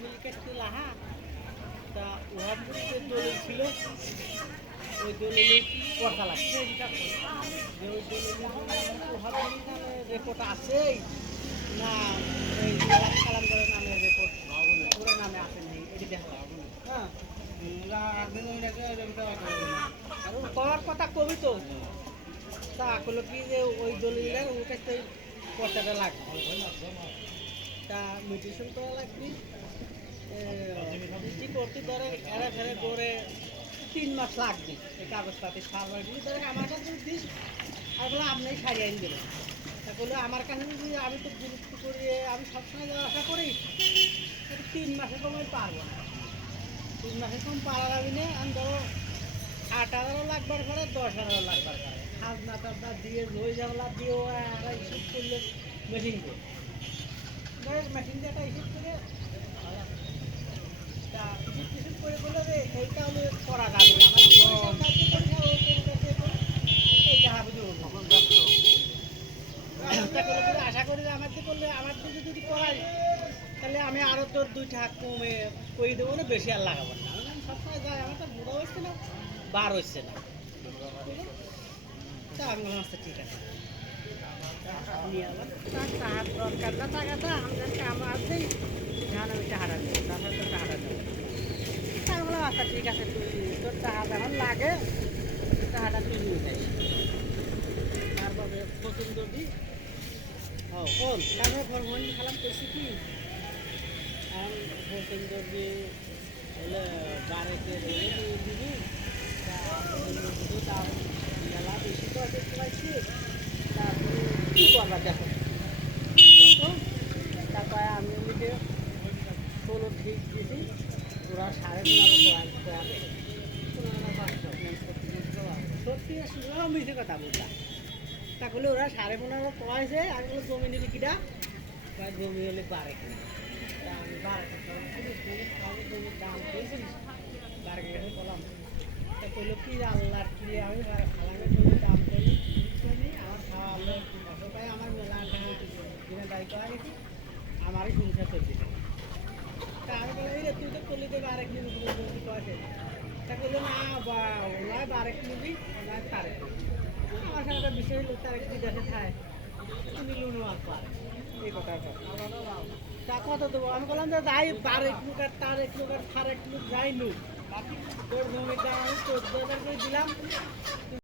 মিল কেটে লাহা তা ওহাব যে দলিল ছিল ওই দলিল পড়তা লাগছে যে ওই দলিল ওহাব নামে রেকর্ড আছেই না এই কালাম করে নামে রেকর্ড পুরো নামে আসে নাই এটি দেখা হ্যাঁ আর করার কথা কবি তো তা করলো কি যে ওই দলিলের ওর কাছে পড়তাটা লাগবে তা মিউটেশন করা লাগবে বৃষ্টি করতে ধরে এরা ফেরে করে 3 মাস লাগবে এই কাগজপাতি সারবার দিয়ে ধরে আমার কাছে দিস আর বলে আপনি সারিয়ে আইন দেবেন তা বললো আমার কাছে যদি আমি তো গুরুত্ব করি আমি সবসময় যাওয়া আশা করি 3 মাসের কম আমি পারবো না 3 মাসের কম পারা যাবি না আমি ধরো 8,000 লাগবার পরে 10,000 লাগবার পরে খাজনা টাজনা দিয়ে লই যাওয়া দিয়েও একটা ইস্যু করলে মেশিন করে মেশিন দিয়ে একটা ইস্যু করে তা ইস্যু করে বলে যে এইটা হলে করা যাবে না এইটা হবে আশা করি যে আমার করলে আমার দিকে যদি করাই তাহলে আমি আরও তোর 2 টাকা কমে করে দেবো না বেশি আর লাগাবো না আমি সবসময় যাই আমার তো বুড়ো হচ্ছে না বার হচ্ছে না তা আমি আচ্ছা ঠিক আছে নিয়ে আবার টাকার দরকার না টাকাটা আমাদের কাম আছে ধান আমি টাকাটা নেব তারপরে তোর টাকাটা নেব তা বললাম আচ্ছা ঠিক আছে তুই তোর টাকা যখন লাগে টাকাটা তুই নিয়ে যাই তারপরে পছন্দ দিই ও ওর তারপরে ফরমন খালাম করছি কি আমি পছন্দ দিয়ে হলে বাড়িতে দিবি তা মেলা বেশি তো আছে পাইছি তারপরে কী করবা দেখো তারপরে আমি এমনিতে 16 ঠিক দিয়েছি ওরা 15.5 সত্যি মিশে কথা বলতাম তা করলে ওরা 15.5 পয়সে আর জমি নিবি কিটা জমি হলে 12 কিনা তা আমি 12 জমির দাম পেয়েছি 12 কিনা বললাম তা করলো কি আল্লাহর কি আমি খালামের জমির দাম করি আমার খাওয়া আল্লাহ পাই আমার মেলা দিনে দায়িত্ব হয়ে গেছি আমারই সংসার চলছে তা আমি বললাম রে তুই তো করলি দেবে আরেক দিন জমি পয়সে তা করলো না ওনায় 12 নিবি ওনায় তারেক আমার সাথে বিশেষ লোক তারেক বিদেশে খায় তুমি লুনো আর পারে এই কথা তা কত দেবো আমি বললাম যে যাই 12 লোক আর তারেক লোক আর 3 লোক যাই লুক তোর জমির দাম আমি 14,000 করে দিলাম